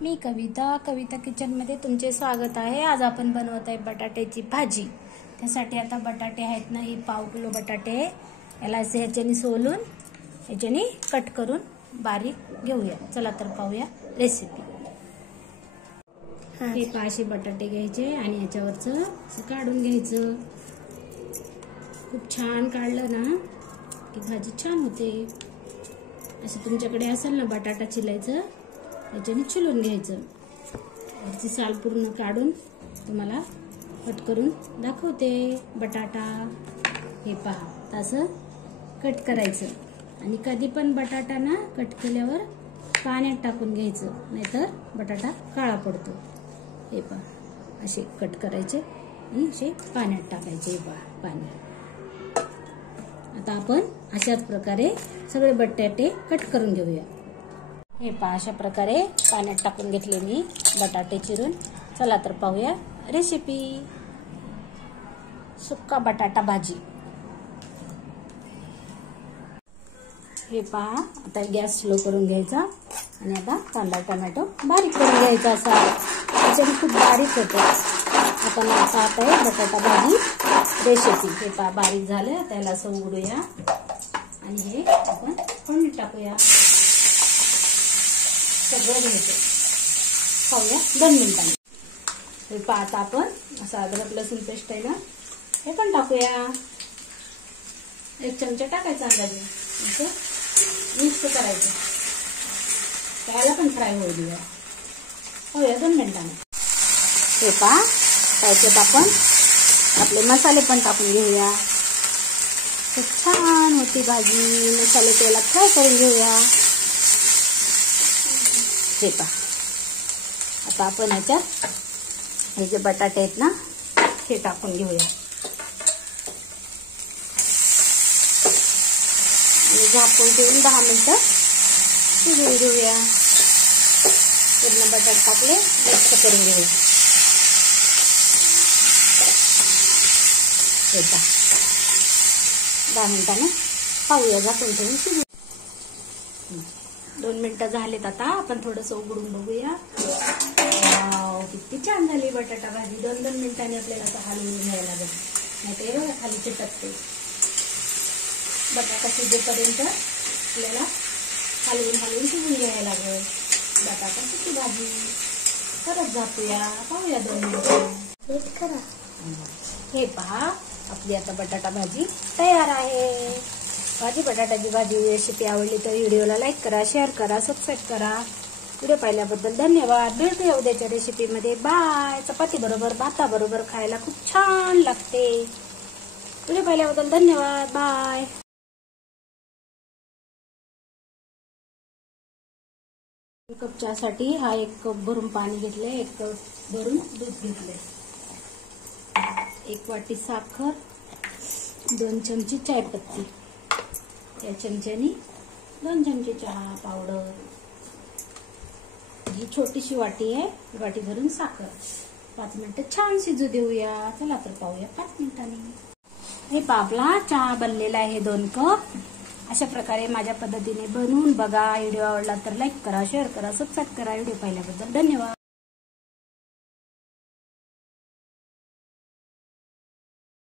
मी कविता किचनमध्ये तुमचे स्वागत आहे। आज आपण बनवत आहे बटाट्याची भाजी। त्यासाठी आता बटाटे आहेत ना, ही पाव किलो बटाटे याला असे ह्याच्याने सोलून ह्याच्याने कट करून बारीक घेऊया। चला तर पाहूया रेसिपी। हे पाशे बटाटे घ्यायचे आणि याच्यावरचं असं काढून घ्यायचं। खूप छान काढलं ना की भाजी छान होते। असं तुमच्याकडे असेल ना बटाटा चिलायचं, याच्याने चिलून घ्यायचं। याची साल पूर्ण काढून तुम्हाला कट करून दाखवते। बटाटा हे पहा, असं कट करायचं आणि कधी पण बटाटा ना कट केल्यावर पाण्यात टाकून घ्यायचं, नाहीतर बटाटा काळा पडतो। हे पहा, असे कट करायचे आणि असे पाण्यात टाकायचे। हे पहा पाणी। आता आपण अशाच प्रकारे सगळे बटाटे कट करून घेऊया। हे पहा, अशा प्रकारे पाण्यात टाकून घेतले मी बटाटे चिरून। चला तर पाहूया रेसिपी। सुक्का बटाटा भाजी। हे पहा, आता गॅस स्लो करून घ्यायचा आणि आता कांदा टोमॅटो बारीक करून घ्यायचा। असा त्याच्याने खूप बारीक होतो। आपण आता आहे बटाटा भाजी रेसिपी। हे पहा, बारीक झालं, त्याला असं उघडूया आणि हे आपण फोडणी टाकूया। सगळं घ्यायचं, खाऊया 2 मिनिटांनी। हे पहा, आता आपण असं अद्रक लसूण पेस्ट आहे ना, हे पण टाकूया। 1 चमचा टाकायचा अंदाजे, असं मिक्स करायचं। त्याला पण फ्राय होऊ देऊया, खाऊया 2 मिनिटांनी। हे पहा, त्याच्यात आपण आपले मसाले पण टाकून घेऊया। खूप छान होती भाजी। मसाले तेलात फ्राय करून घेऊया। हे पहा, आता आपण याच्यात हे जे बटाटे आहेत ना, हे टाकून घेऊया आणि झाकून ठेवून 10 मिनिटं शिजवून घेऊया। पूर्ण बटाटे टाकले, मिक्स करून घेऊया। हे पहा, 10 मिनिटाने पाहूया, झाकून ठेवून शिजवून। 2 मिनिटं झालेत, आता आपण थोडंसं उघडून बघूया। वाव, किती छान झाली बटाटा भाजी। 2-2 मिनिटांनी आपल्याला आता हलवून घ्यायला लागेल, नाहीतर खाली चिटकते। बटाटा शिजेपर्यंत आपल्याला हलवून शिजून घ्यायला लागेल। बटाटा किती भाजी परत झाकूया, पाहूया 2 मिनिटं। हे पहा, आपली आता बटाटा भाजी तयार आहे। माझी बटाट्याची भाजी रेसिपी आवडली तर व्हिडिओला लाईक करा, शेअर करा, सबस्क्राईब करा। व्हिडिओ पाहिल्याबद्दल धन्यवाद। भेटूया उद्याच्या रेसिपीमध्ये। बाय। चपाती बरोबर, भाता बरोबर खायला खूप छान लागते। व्हिडिओ पाहिल्याबद्दल धन्यवाद। बाय। 1 कप चहासाठी हा 1 कप भरून पाणी घेतले, 1 कप भरून दूध घेतले, 1 वाटी साखर, 2 चमचे चायपत्ती, या चमच्यानी 2 चमचे चहा पावडर। ही छोटीशी वाटी आहे, वाटी भरून साखर। 5 मिनिटं छान शिजू देऊया। चला तर पाहूया 5 मिनिटांनी। हे आपला चहा बनलेला आहे 2 कप। अशा प्रकारे माझ्या पद्धतीने बनवून बघा। व्हिडिओ आवडला तर लाईक करा, शेअर करा, सबस्क्राईब करा। व्हिडिओ पाहिल्याबद्दल धन्यवाद।